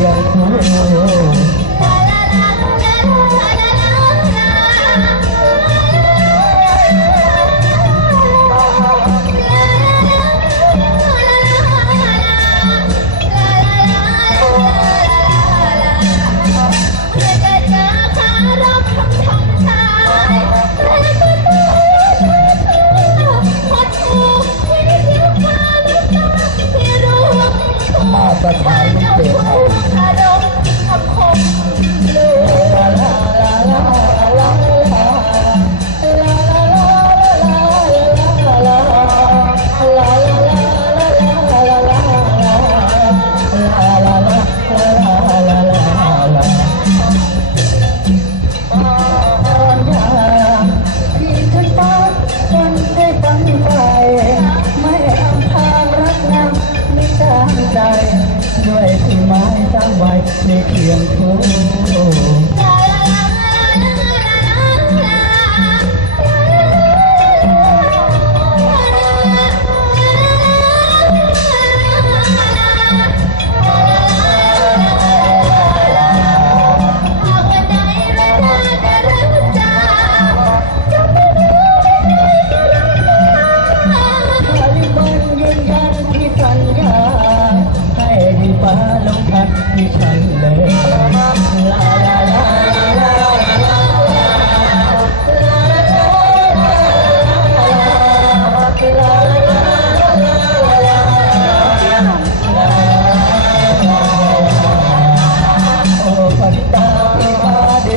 Yeah, ด้วยที่ไม้สร้างไว้ในเคียงคู่พ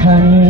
ทัน